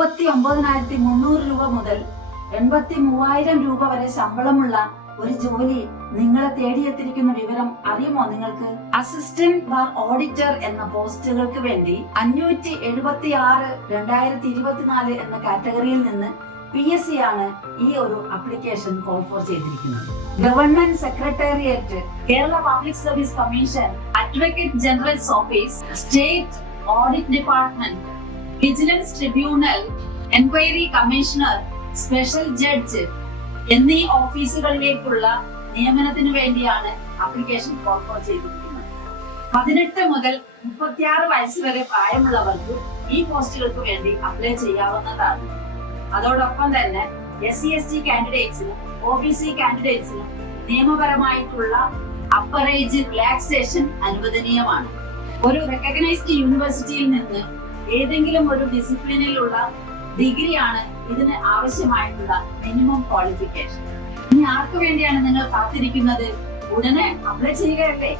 39,300 രൂപ മുതൽ 83,000 രൂപ വരെ ശമ്പളമുള്ള ഒരു ജോലി നിങ്ങളെ തേടിയെത്തിയിരിക്കുന്ന വിവരം അറിയുമോ നിങ്ങൾക്ക്? അസിസ്റ്റന്റ് ബാർ ഓഡിറ്റർ എന്ന പോസ്റ്റുകൾക്ക് വേണ്ടി 576 2024 എന്ന കാറ്റഗറിയിൽ നിന്ന് PSC ആണ് ഈ ഒരു ആപ്ലിക്കേഷൻ കോൾ ഫോർ ചെയ്തിരിക്കുന്നത്. Government secretariat, Kerala public service commission, advocate generals office, state audit department, vigilance tribunal, enquiry commissioner, special judge എന്നീ ഓഫീസുകളിലേക്കുള്ള നിയമനത്തിന് വേണ്ടിയാണ് ആപ്ലിക്കേഷൻ കോൾ ഫോർ ചെയ്തിരിക്കുന്നത്. 18 മുതൽ 36 വയസ്സ് വരെ പ്രായമുള്ളവർക്ക് ഈ പോസ്റ്റുകൾക്ക് വേണ്ടി അപ്ലൈ ചെയ്യാവുന്നതാണ്. അതോടൊപ്പം തന്നെ SC/ST കാൻഡിഡേറ്റ്സിനും OBC കാൻഡിഡേറ്റ്സിനും നിയമപരമായിട്ടുള്ള അപ്പർ ഏജ് റിലാക്സേഷൻ അനുവദനീയമാണ്. ഒരു റെക്കഗ്നൈസ്ഡ് യൂണിവേഴ്സിറ്റിയിൽ നിന്ന് ഏതെങ്കിലും ഒരു ഡിസിപ്ലിനിലുള്ള ഡിഗ്രിയാണ് ഇതിന് ആവശ്യമായിട്ടുള്ള മിനിമം ക്വാളിഫിക്കേഷൻ. ഇനി ആർക്ക് വേണ്ടിയാണ് നിങ്ങൾ കാത്തിരിക്കുന്നത്? ഉടനെ അപ്ലൈ ചെയ്യുകയല്ലേ.